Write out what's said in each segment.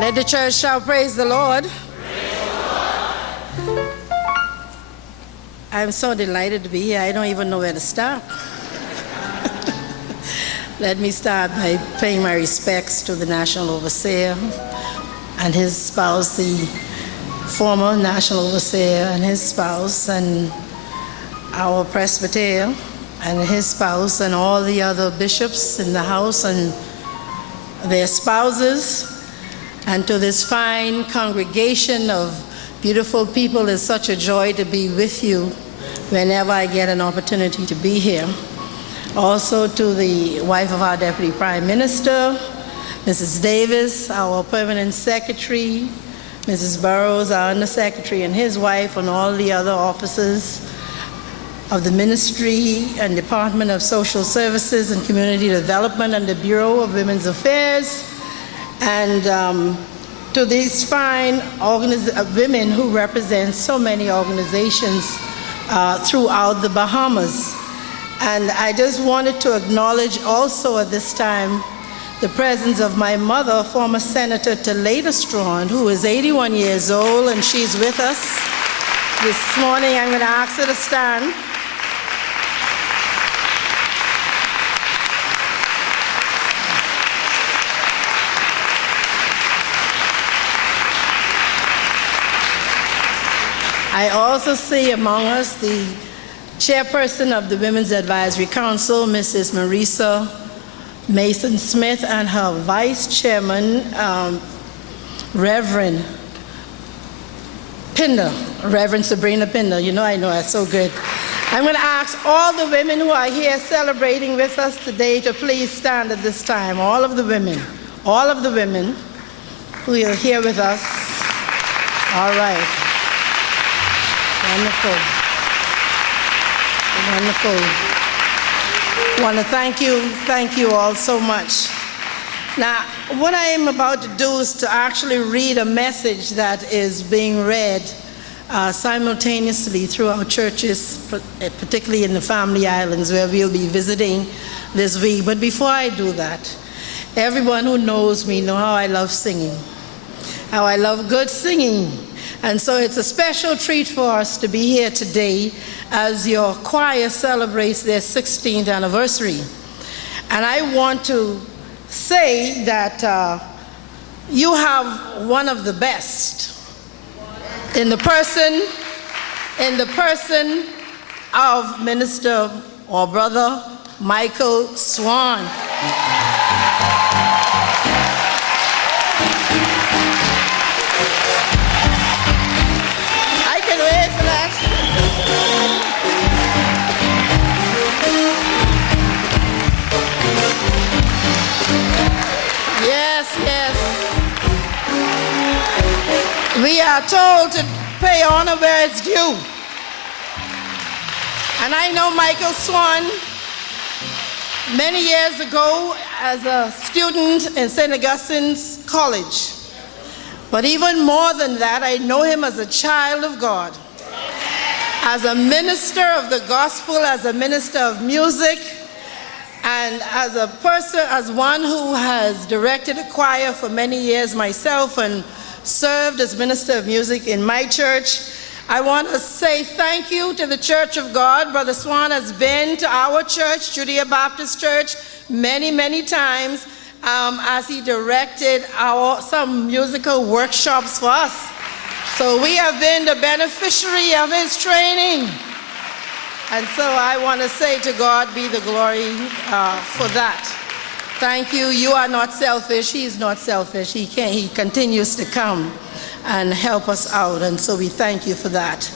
Let the church shout, praise the Lord. I'm so delighted to be here. I don't even know where to start. Let me start by paying my respects to the National Overseer and his spouse, the former National Overseer and his spouse, and our presbyter and his spouse, and all the other bishops in the house and their spouses, and to this fine congregation of beautiful people. It's such a joy to be with you whenever I get an opportunity to be here. Also to the wife of our Deputy Prime Minister, Mrs. Davis, our Permanent Secretary, Mrs. Burrows, our Undersecretary, and his wife, and all the other officers of the Ministry and Department of Social Services and Community Development and the Bureau of Women's Affairs, and to these fine women who represent so many organizations throughout the Bahamas. And I just wanted to acknowledge also at this time the presence of my mother, former Senator Talita Strawn, who is 81 years old, and she's with us this morning. I'm going to ask her to stand. I also see among us the chairperson of the Women's Advisory Council, Mrs. Marisa Mason-Smith, and her vice chairman, Reverend Pinder, Reverend Sabrina Pinder. You know, I know that's so good. I'm going to ask all the women who are here celebrating with us today to please stand at this time. All of the women who are here with us. All right. Wonderful. Wonderful. I want to thank you all so much. Now, what I am about to do is to actually read a message that is being read simultaneously through our churches, particularly in the Family Islands where we'll be visiting this week. But before I do that, everyone who knows me know how I love singing, how I love good singing. And so it's a special treat for us to be here today as your choir celebrates their 16th anniversary. And I want to say that you have one of the best in the person of Minister or Brother Michael Swan. We are told to pay honor where it's due. And I know Michael Swan many years ago as a student in St. Augustine's College. But even more than that, I know him as a child of God, as a minister of the gospel, as a minister of music, and as a person, as one who has directed a choir for many years myself and served as minister of music in my church. I want to say thank you to the Church of God. Brother Swan has been to our church, Judea Baptist Church, many, many times as he directed some musical workshops for us. So we have been the beneficiary of his training. And so I want to say to God be the glory for that. Thank you. You are not selfish. He is not selfish. He continues to come and help us out. And so we thank you for that.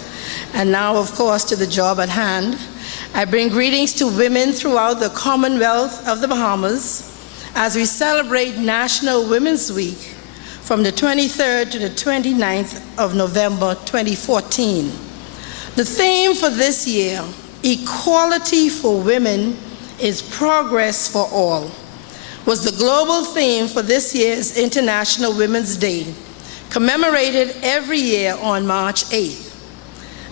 And now, of course, to the job at hand. I bring greetings to women throughout the Commonwealth of the Bahamas as we celebrate National Women's Week from the 23rd to the 29th of November 2014. The theme for this year, Equality for Women is Progress for All, was the global theme for this year's International Women's Day, commemorated every year on March 8th.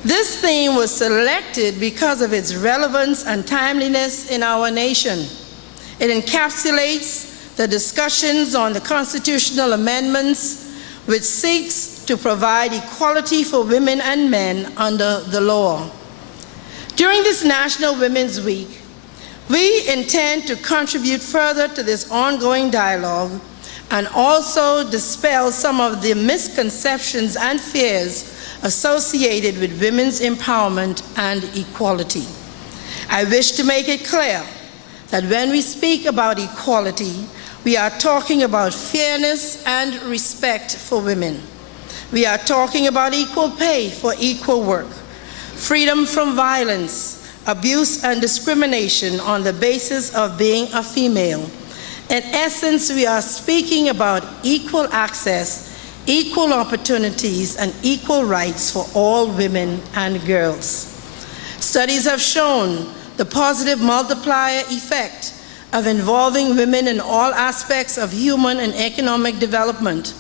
This theme was selected because of its relevance and timeliness in our nation. It encapsulates the discussions on the constitutional amendments which seeks to provide equality for women and men under the law. During this National Women's Week, we intend to contribute further to this ongoing dialogue and also dispel some of the misconceptions and fears associated with women's empowerment and equality. I wish to make it clear that when we speak about equality, we are talking about fairness and respect for women. We are talking about equal pay for equal work, freedom from violence, abuse, and discrimination on the basis of being a female. In essence, we are speaking about equal access, equal opportunities, and equal rights for all women and girls. Studies have shown the positive multiplier effect of involving women in all aspects of human and economic development.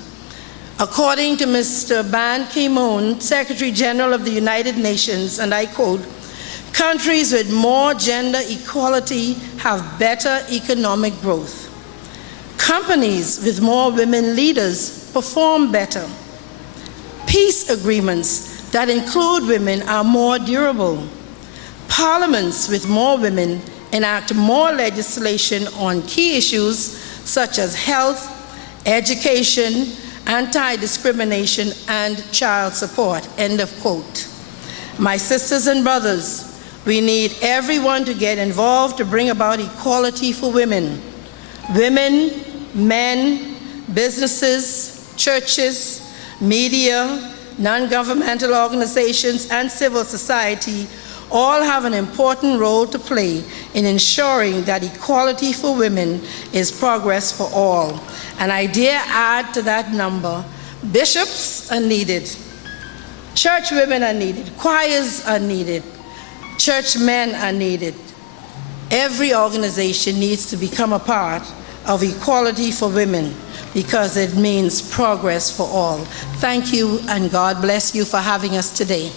According to Mr. Ban Ki-moon, Secretary General of the United Nations, and I quote, "Countries with more gender equality have better economic growth. Companies with more women leaders perform better. Peace agreements that include women are more durable. Parliaments with more women enact more legislation on key issues such as health, education, anti-discrimination, and child support." End of quote. My sisters and brothers, we need everyone to get involved to bring about equality for women. Women, men, businesses, churches, media, non-governmental organizations, and civil society all have an important role to play in ensuring that equality for women is progress for all. And I dare add to that number, bishops are needed, church women are needed, choirs are needed, church men are needed. Every organization needs to become a part of equality for women because it means progress for all. Thank you, and God bless you for having us today.